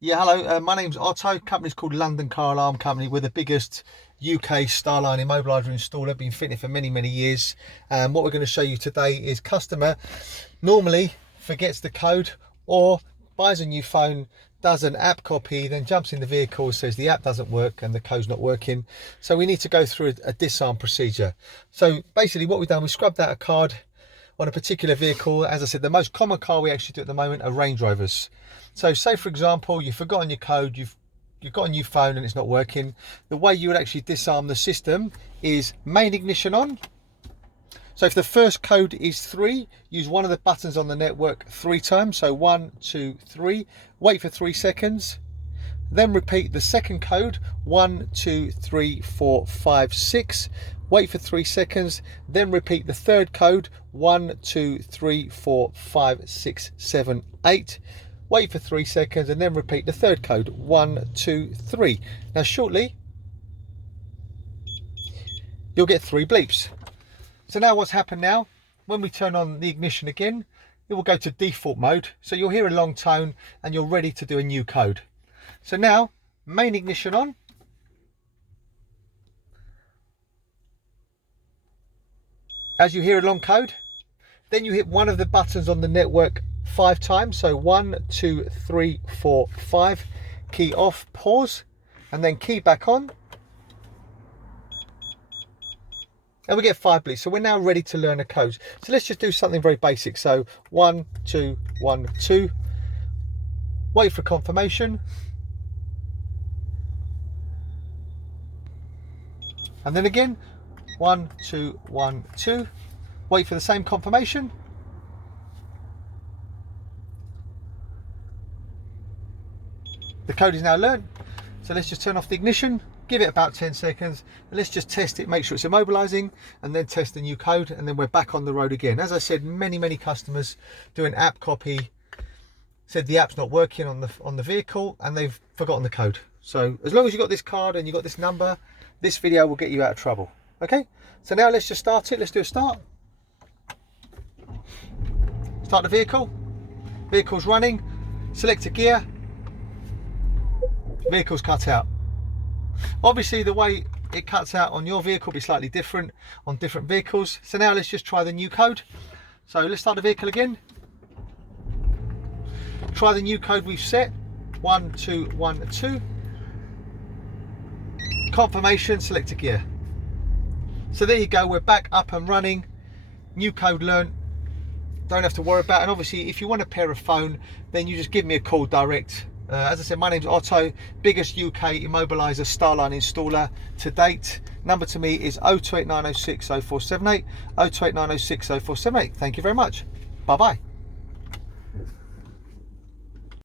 Yeah, hello. My name's Otto. Company's called London Car Alarm Company. We're the biggest UK Starline Immobiliser installer. Been fitting for many, many years. What we're going to show you today is customer normally forgets the code or buys a new phone, does an app copy, then jumps in the vehicle, says the app doesn't work and the code's not working. So we need to go through a disarm procedure. So basically what we've done, we scrubbed out a card on a particular vehicle. As I said, the most common car we actually do at the moment are Range Rovers. So say for example, you've forgotten your code, you've got a new phone and it's not working. The way you would actually disarm the system is main ignition on. So if the first code is 3, use one of the buttons on the network 3 times. So 1, 2, 3, wait for 3 seconds. Then repeat the second code, 1, 2, 3, 4, 5, 6. Wait for 3 seconds, then repeat the third code, 1, 2, 3, 4, 5, 6, 7, 8. Wait for 3 seconds and then repeat the third code, 1, 2, 3. Now shortly, you'll get 3 bleeps. So now what's happened now, when we turn on the ignition again, it will go to default mode. So you'll hear a long tone and you're ready to do a new code. So now, main ignition on. As you hear a long code, then you hit one of the buttons on the network 5 times. So 1, 2, 3, 4, 5. Key off, pause, and then key back on. And we get 5 bleeps. So we're now ready to learn a code. So let's just do something very basic. So 1, 2, 1, 2. Wait for confirmation. And then again, 1, 2, 1, 2. Wait for the same confirmation. The code is now learned. So let's just turn off the ignition, give it about 10 seconds, and let's just test it, make sure it's immobilizing, and then test the new code, and then we're back on the road again. As I said, many customers do an app copy, said the app's not working on the vehicle, and they've forgotten the code. So as long as you've got this card and you've got this number, this video will get you out of trouble. Okay, so now let's just start it. Let's do a start. Start the vehicle. Vehicle's running. Select a gear. Vehicle's cut out. Obviously the way it cuts out on your vehicle will be slightly different on different vehicles. So now let's just try the new code. So let's start the vehicle again. Try the new code we've set. 1, 2, 1, 2. Confirmation, select a gear. So there you go, we're back up and running. New code learned. Don't have to worry about it. And obviously if you want a pair of phone, then you just give me a call direct. As I said, my name's Otto, biggest UK Immobiliser Starline installer to date. Number to me is 0289060478, 0289060478. Thank you very much. Bye bye.